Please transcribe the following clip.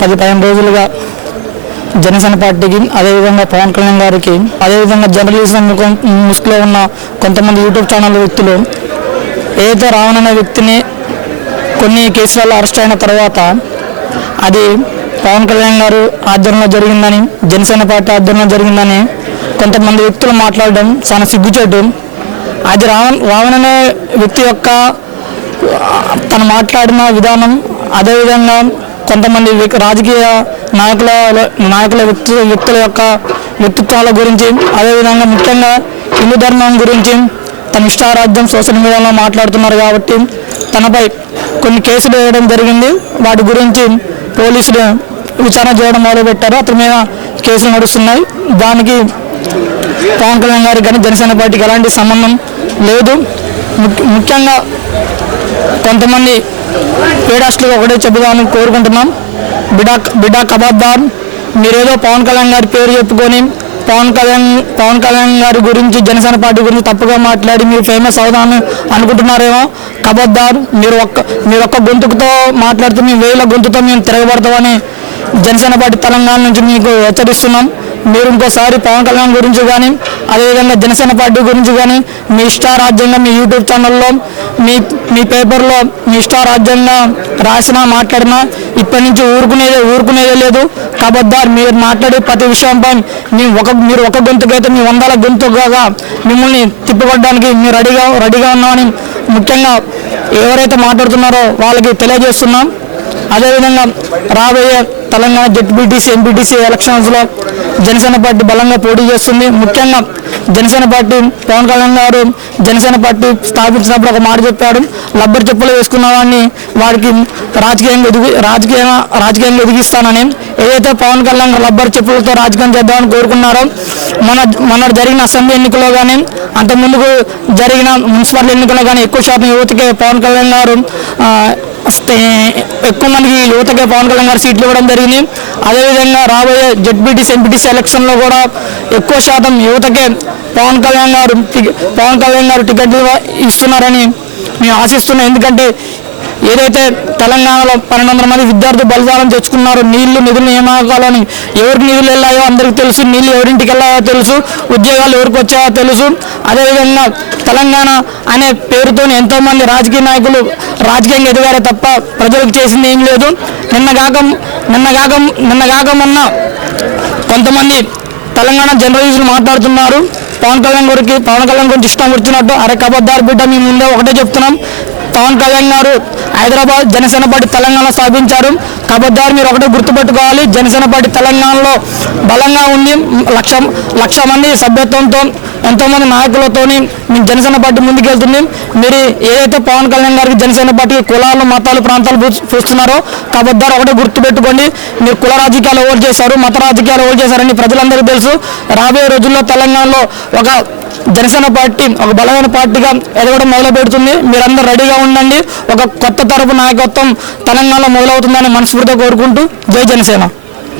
10-15 రోజులుగా జనసేన పార్టీకి, అదేవిధంగా పవన్ కళ్యాణ్ గారికి, అదేవిధంగా జర్నలిజం ముసుగులో ఉన్న కొంతమంది యూట్యూబ్ ఛానల్ వ్యక్తులు ఏదైతే రావణ్ అనే వ్యక్తిని కొన్ని కేసులలో అరెస్ట్ అయిన తర్వాత అది పవన్ కళ్యాణ్ గారు ఆధ్వర్యంలో జరిగిందని, జనసేన పార్టీ ఆధ్వర్యంలో జరిగిందని కొంతమంది వ్యక్తులు మాట్లాడడం చాలా సిగ్గుచేటు. అది రావణ్ అనే వ్యక్తి యొక్క తను మాట్లాడిన విధానం, అదేవిధంగా కొంతమంది రాజకీయ నాయకుల వ్యక్తుల యొక్క వ్యక్తిత్వాల గురించి, అదేవిధంగా ముఖ్యంగా హిందూ ధర్మం గురించి తన ఇష్టారాజ్యం సోషల్ మీడియాలో మాట్లాడుతున్నారు కాబట్టి తనపై కొన్ని కేసులు వేయడం జరిగింది. వాటి గురించి పోలీసులు విచారణ చేయడం మొదలుపెట్టారు. అతని మీద కేసులు నడుస్తున్నాయి. దానికి పవన్ కళ్యాణ్ గారికి కానీ జనసేన పార్టీకి ఎలాంటి సంబంధం లేదు. ముఖ్యంగా కొంతమంది పేడాస్టులకు ఒకటే చెబుదామని కోరుకుంటున్నాం. బిడా కబాద్దార్, మీరేదో పవన్ కళ్యాణ్ గారి పేరు చెప్పుకొని పవన్ కళ్యాణ్ గారి గురించి, జనసేన పార్టీ గురించి తప్పుగా మాట్లాడి మీరు ఫేమస్ అవుదామని అనుకుంటున్నారేమో. కబాద్దార్, మీరు ఒక్క గొంతుకుతో మాట్లాడుతూ మేము 1000 గొంతుతో మేము తిరగబడతామని జనసేన పార్టీ తెలంగాణ నుంచి మీకు హెచ్చరిస్తున్నాం. మీరు ఇంకోసారి పవన్ కళ్యాణ్ గురించి కానీ, అదేవిధంగా జనసేన పార్టీ గురించి కానీ మీ ఇష్టారాజ్యంగా మీ యూట్యూబ్ ఛానల్లో మీ పేపర్లో మీ ఇష్టారాజ్యంగా రాసినా మాట్లాడినా ఇప్పటి నుంచి ఊరుకునేదే లేదు. కాబట్టి మీరు మాట్లాడే ప్రతి విషయంపై మీరు ఒక గొంతుకైతే మీ 100 గొంతుగా మిమ్మల్ని తిప్పుకోవడానికి మీరు రెడీగా ఉన్నామని ముఖ్యంగా ఎవరైతే మాట్లాడుతున్నారో వాళ్ళకి తెలియజేస్తున్నాం. అదేవిధంగా రాబోయే తెలంగాణ జెడ్పీటీసీ, ఎంపీటీసీ ఎలక్షన్స్లో జనసేన పార్టీ బలంగా పోటీ చేస్తుంది. ముఖ్యంగా జనసేన పార్టీ పవన్ కళ్యాణ్ గారు జనసేన పార్టీ స్థాపించినప్పుడు ఒక మాట చెప్పాడు, రబ్బర్ చెప్పులు వేసుకున్న వాడిని వాడికి రాజకీయంగా ఎదిగిస్తానని. ఏదైతే పవన్ కళ్యాణ్ రబ్బర్ చెప్పులతో రాజకీయం చేద్దామని కోరుకున్నారో, మన జరిగిన అసెంబ్లీ ఎన్నికల్లో కానీ అంతకుముందుకు జరిగిన మున్సిపల్ ఎన్నికల్లో కానీ ఎక్కువ శాతం యువతకే పవన్ కళ్యాణ్ గారు ఎక్కువ మందికి యువతకే పవన్ కళ్యాణ్ గారు సీట్లు ఇవ్వడం జరిగింది. అదేవిధంగా రాబోయే జెడ్పీటీసీ, ఎంపీటీసీ ఎలక్షన్లో కూడా ఎక్కువ శాతం యువతకే పవన్ కళ్యాణ్ గారు టికెట్లు ఇస్తున్నారని మేము ఆశిస్తున్నాం. ఎందుకంటే ఏదైతే తెలంగాణలో 1200 మంది విద్యార్థులు బలిదానం తెచ్చుకున్నారో, నిధులు నియామకాలని ఎవరికి నిధులు వెళ్ళాయో అందరికీ తెలుసు, నీళ్ళు ఎవరింటికి వెళ్ళాయో తెలుసు, ఉద్యోగాలు ఎవరికి వచ్చాయో తెలుసు. అదేవిధంగా తెలంగాణ అనే పేరుతో ఎంతోమంది రాజకీయ నాయకులు రాజకీయంగా ఎదిగారే తప్ప ప్రజలకు చేసింది ఏం లేదు. నిన్నగాక మొన్న కొంతమంది తెలంగాణ జర్నలిస్టులు మాట్లాడుతున్నారు పవన్ కళ్యాణ్ గురించి ఇష్టం వచ్చినట్టు. అరే కబద్దార్ బిడ్డ, మీ ముందే ఒకటే చెప్తున్నాం, పవన్ కళ్యాణ్ గారు హైదరాబాద్ జనసేన పార్టీ తెలంగాణలో స్థాపించారు. కబద్దార్, మీరు ఒకటే గుర్తుపెట్టుకోవాలి, జనసేన పార్టీ తెలంగాణలో బలంగా ఉంది. లక్ష మంది సభ్యత్వంతో, ఎంతోమంది నాయకులతో మీ జనసేన పార్టీ ముందుకెళ్తుంది. మీరు ఏదైతే పవన్ కళ్యాణ్ గారికి జనసేన పార్టీకి కులాలు, మతాలు, ప్రాంతాలు పూస్తున్నారో కబద్దార్ ఒకటే గుర్తుపెట్టుకోండి. మీరు కుల రాజకీయాలు ఓటు చేశారు, మత రాజకీయాలు ఓటు చేశారని ప్రజలందరికీ తెలుసు. రాబోయే రోజుల్లో తెలంగాణలో ఒక జనసేన పార్టీ ఒక బలమైన పార్టీగా ఎదగడం మొదలు పెడుతుంది. మీరందరూ రెడీగా ఉండండి. ఒక కొత్త తరపు నాయకత్వం తెలంగాణలో మొదలవుతుందని మనస్ఫూర్తిగా కోరుకుంటూ జై జనసేన.